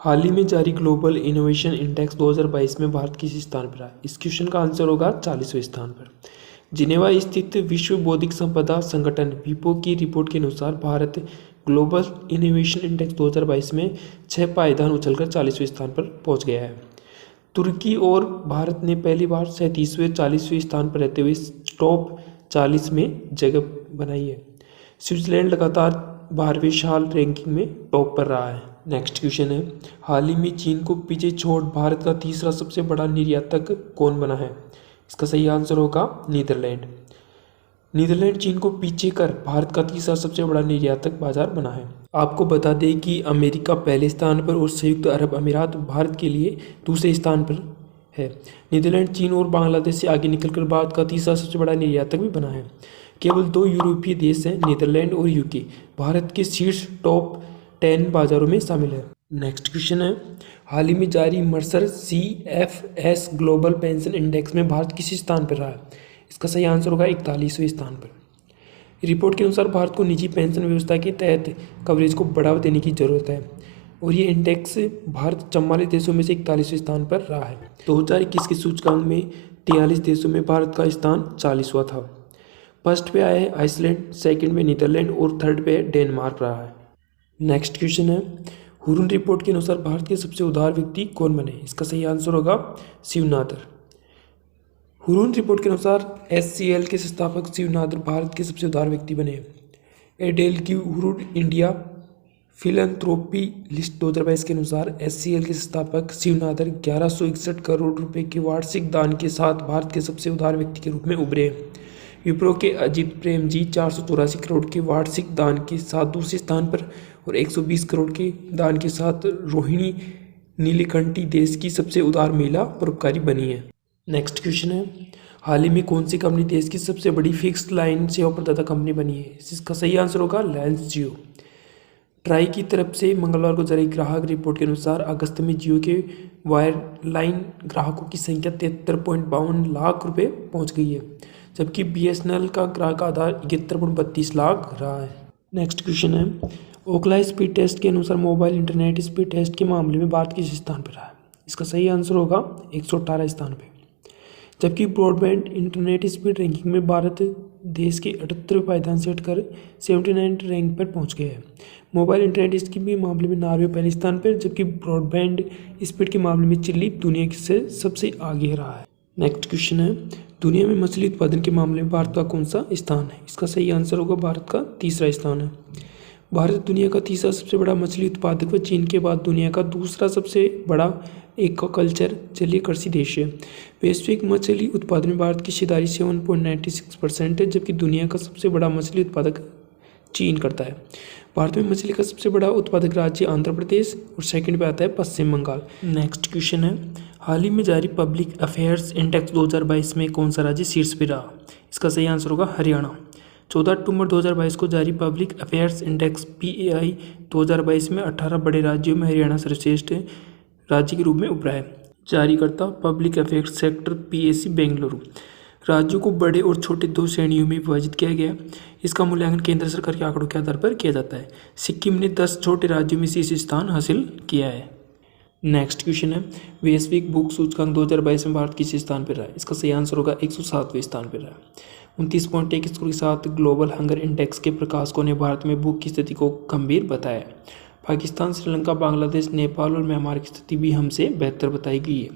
हाल ही में जारी global innovation index 2022 में भारत किस स्थान पर रहा? इस क्वेश्चन का आंसर होगा 40वें स्थान पर। जिनेवा स्थित विश्व बौद्धिक संपदा संगठन विपो की रिपोर्ट के अनुसार भारत ग्लोबल इनोवेशन इंडेक्स 2022 में 6 पायदान उछलकर 40वें स्थान पर पहुंच गया है। तुर्की और भारत ने पहली बार 37वें 40वें स्थान पर रहते हुए टॉप 40 में जगह बनाई है। स्विट्जरलैंड लगातार 12वें साल रैंकिंग में टॉप पर रहा है। नेक्स्ट क्वेश्चन है, हाल ही में चीन को पीछे छोड़ भारत का तीसरा सबसे बड़ा निर्यातक कौन बना है? इसका सही आंसर होगा नीदरलैंड। नीदरलैंड चीन को पीछे कर भारत का तीसरा सबसे बड़ा निर्यातक बाजार बना है। आपको बता दें कि अमेरिका पहले स्थान पर और संयुक्त अरब अमीरात भारत के लिए दूसरे स्थान पर है। नीदरलैंड चीन और बांग्लादेश से आगे निकलकर भारत का तीसरा सबसे बड़ा निर्यातक भी बना है। केवल 2 यूरोपीय देश हैं, नीदरलैंड और यूके, भारत के शीर्ष टॉप 10 बाजारों में शामिल है। नेक्स्ट क्वेश्चन है, हाल ही में जारी Mercer CFS global pension index में भारत किस स्थान पर रहा है? इसका सही आंसर होगा 41वें स्थान पर। रिपोर्ट के अनुसार भारत को निजी पेंशन व्यवस्था के तहत कवरेज को बढ़ावा देने की जरूरत है और ये इंडेक्स भारत 44 देशों में से 41वें स्थान पर रहा है। 2021 के सूचकांक में 43 देशों में भारत का स्थान 40वां था। फर्स्ट पे आया है आइसलैंड, सेकंड में नीदरलैंड और थर्ड पे डेनमार्क रहा है। नेक्स्ट क्वेश्चन है, हुरून रिपोर्ट के अनुसार भारत के सबसे उदार व्यक्ति कौन बने? इसका सही आंसर होगा शिव नादर। हुरून रिपोर्ट के अनुसार SCL के संस्थापक शिव नादर भारत के सबसे उदार व्यक्ति बने। एडेल की हुरून इंडिया फिलैंथ्रोपी लिस्ट 2022 के अनुसार SCL के संस्थापक शिव नादर 1161 करोड़ रुपए के वार्षिक दान के साथ भारत के सबसे उदार व्यक्ति के रूप में उभरे। विप्रो के अजित प्रेम जी 484 करोड़ के वार्षिक दान के साथ दूसरे स्थान पर और 120 करोड़ के दान के साथ रोहिणी नीलकंठी देश की सबसे उदार महिला परोपकारी बनी है। नेक्स्ट क्वेश्चन है, हाल ही में कौन सी कंपनी देश की सबसे बड़ी फिक्स्ड लाइन सेवा प्रदाता कंपनी बनी है? इसका सही आंसर होगा रिलायंस जियो। ट्राई की तरफ से मंगलवार को जारी ग्राहक रिपोर्ट के अनुसार अगस्त में जियो के वायरलाइन ग्राहकों की संख्या 73.52 लाख रुपये पहुँच गई है, जबकि BSNL का ग्राहक आधार 71.32 लाख रहा है। नेक्स्ट क्वेश्चन है, ओखला स्पीड टेस्ट के अनुसार मोबाइल इंटरनेट स्पीड टेस्ट के मामले में भारत किस स्थान पर रहा है? इसका सही आंसर होगा 118 स्थान पे। जबकि ब्रॉडबैंड इंटरनेट स्पीड रैंकिंग में भारत देश के 78वें पायदान से हटकर 79 रैंक पर पहुंच गया है। मोबाइल इंटरनेट के भी मामले में नॉर्वे पहले स्थान पर, जबकि ब्रॉडबैंड स्पीड के मामले में चिली दुनिया से सबसे आगे रहा है। नेक्स्ट क्वेश्चन है, दुनिया में मछली उत्पादन के मामले में भारत का कौन सा स्थान है? इसका सही आंसर होगा भारत का तीसरा स्थान है। भारत दुनिया का तीसरा सबसे बड़ा मछली उत्पादक व चीन के बाद दुनिया का दूसरा सबसे बड़ा एक्वाकल्चर जलीय कृषि देश है। वैश्विक मछली उत्पादन में भारत की हिस्सेदारी 7.96% है, जबकि दुनिया का सबसे बड़ा मछली उत्पादक चीन करता है। भारत में मछली का सबसे बड़ा उत्पादक राज्य आंध्र प्रदेश और सेकंड पे आता है पश्चिम बंगाल। नेक्स्ट क्वेश्चन है, हाल ही में जारी पब्लिक अफेयर्स इंडेक्स 2022 में कौन सा राज्य शीर्ष पे रहा? इसका सही आंसर होगा हरियाणा। 14 अक्टूबर 2022 को जारी पब्लिक अफेयर्स इंडेक्स PAI 2022 में 18 बड़े राज्यों में हरियाणा सर्वश्रेष्ठ राज्य के रूप में उभरा है। जारीकर्ता public affairs sector PAC Bengaluru. राज्यों को बड़े और छोटे 2 श्रेणियों में विभाजित किया गया। इसका मूल्यांकन केंद्र सरकार के आंकड़ों के आधार पर किया जाता है। सिक्किम ने 10 छोटे राज्यों में शीर्ष स्थान हासिल किया है। नेक्स्ट क्वेश्चन है, वैश्विक भूख सूचकांक 2022 में भारत किस स्थान पर रहा है? इसका सही आंसर होगा 107वें स्थान पर रहा है। 29.1 स्कोर के साथ ग्लोबल हंगर इंडेक्स के प्रकाशकों ने भारत में भूख की स्थिति को गंभीर बताया। पाकिस्तान, श्रीलंका, बांग्लादेश, नेपाल और म्यांमार की स्थिति भी हमसे बेहतर बताई गई है।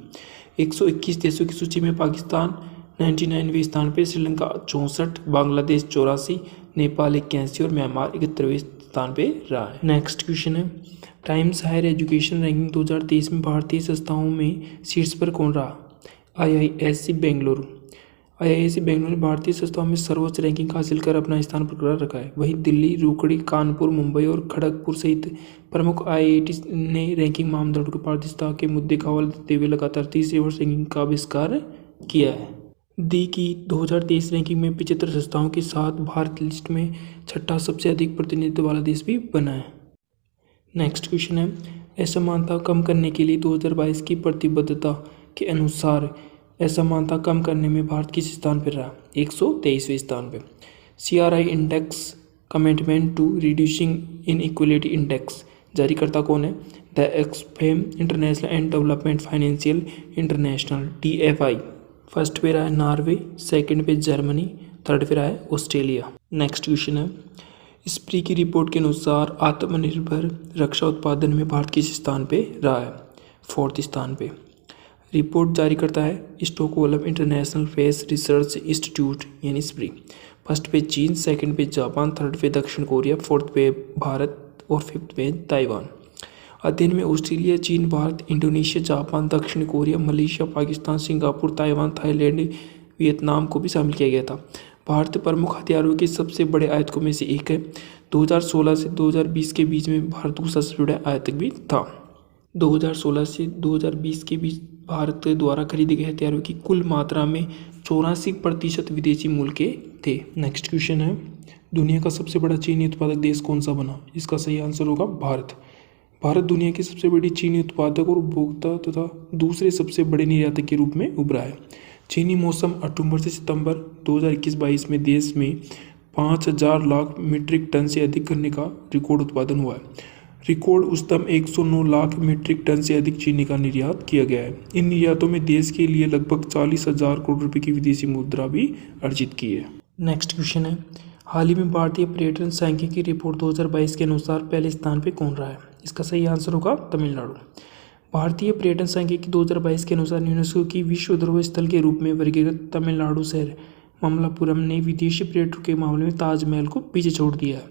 121 देशों की सूची में पाकिस्तान 99वें स्थान पर, श्रीलंका 64, बांग्लादेश 84, नेपाल 81 और म्यांमार 71वें स्थान पर रहा है। नेक्स्ट क्वेश्चन है, टाइम्स हायर एजुकेशन रैंकिंग 2023 में भारतीय संस्थाओं में शीर्ष पर कौन रहा? IISc बेंगलुरु। IISc बेंगलुरु ने भारतीय संस्थाओं में सर्वोच्च रैंकिंग हासिल कर अपना स्थान बरकरार रखा है। वहीं दिल्ली, रुड़की, कानपुर, मुंबई और खड़गपुर सहित प्रमुख IIT ने रैंकिंग मानदंडों की पारदर्शिता के मुद्दे का हवाला देते हुए लगातार तीसरे वर्ष रैंकिंग का आविष्कार किया है। दी की 2023 रैंकिंग में 75 संस्थाओं के साथ भारत लिस्ट में छठा सबसे अधिक प्रतिनिधित्व वाला देश भी बना है। नेक्स्ट क्वेश्चन है, असमानता कम करने के लिए 2022 की प्रतिबद्धता के अनुसार असमानता कम करने में भारत किस स्थान पर रहा? 123वें स्थान पर। CRI index commitment to reducing inequality index जारीकर्ता कौन है? The Oxfam International and Development Financial International DFI। First पे रहा है नॉर्वे, सेकंड पे जर्मनी, थर्ड पे रहा है ऑस्ट्रेलिया। नेक्स्ट क्वेश्चन है, स्प्री की रिपोर्ट के अनुसार आत्मनिर्भर रक्षा उत्पादन में भारत किस स्थान पे रहा है? 4th स्थान पे। रिपोर्ट जारी करता है Stockholm international space research institute यानी स्प्री। फर्स्ट पे चीन, सेकंड पे जापान, थर्ड पे दक्षिण कोरिया, फोर्थ पे भारत और फिफ्थ पे ताइवान। अध्ययन में ऑस्ट्रेलिया, चीन, भारत, इंडोनेशिया, जापान, दक्षिण Korea, Malaysia, Pakistan, Singapore, Taiwan, Thailand, Vietnam को भी शामिल किया गया था। भारत प्रमुख हथियारों के सबसे बड़े आयातकों में से एक है। 2016 से 2020 के बीच में भारत दूसरा सबसे बड़ा आयातक भी था। 2016 से 2020 के बीच भारत द्वारा खरीदे गए हथियारों की कुल मात्रा में 84% विदेशी मूल के थे। नेक्स्ट क्वेश्चन है, दुनिया का सबसे बड़ा चीनी उत्पादक देश कौन सा बना? इसका सही आंसर होगा भारत। भारत दुनिया की सबसे बड़ी चीनी उत्पादक और उपभोक्ता तथा दूसरे सबसे बड़े निर्यातक के रूप में उभरा है। चीनी मौसम अक्टूबर से सितंबर 2021-22 में देश में 5,000 लाख मीट्रिक टन से अधिक गन्ने का रिकॉर्ड उत्पादन हुआ है। रिकॉर्ड उच्चतम 109 लाख मीट्रिक टन से अधिक चीनी का निर्यात किया गया है। इन निर्यातों में देश के लिए लगभग 40,000 करोड़ रुपए की विदेशी मुद्रा भी अर्जित की है। नेक्स्ट क्वेश्चन है, हाल ही में भारतीय पर्यटन सांख्यिकी रिपोर्ट 2022 के अनुसार पहले स्थान पे कौन रहा है? इसका सही आंसर होगा तमिलनाडु। भारतीय पर्यटन सांख्यिकी 2022 के अनुसार यूनेस्को की विश्व धरोहर स्थल के रूप में वर्गीकृत तमिलनाडु शहर ममलापुरम ने विदेशी पर्यटकों के मामले में ताजमहल को पीछे छोड़ दिया है।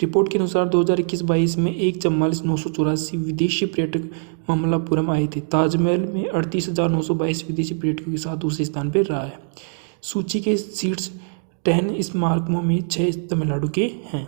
रिपोर्ट के अनुसार 2021-22 में 1,44,984 विदेशी पर्यटक ममलापुरम आए थे। ताजमहल में 38,922 विदेशी पर्यटकों के साथ दूसरे स्थान पर रहा है। सूची के शीर्ष 10 स्मारकों में 6 तमिलनाडु के हैं।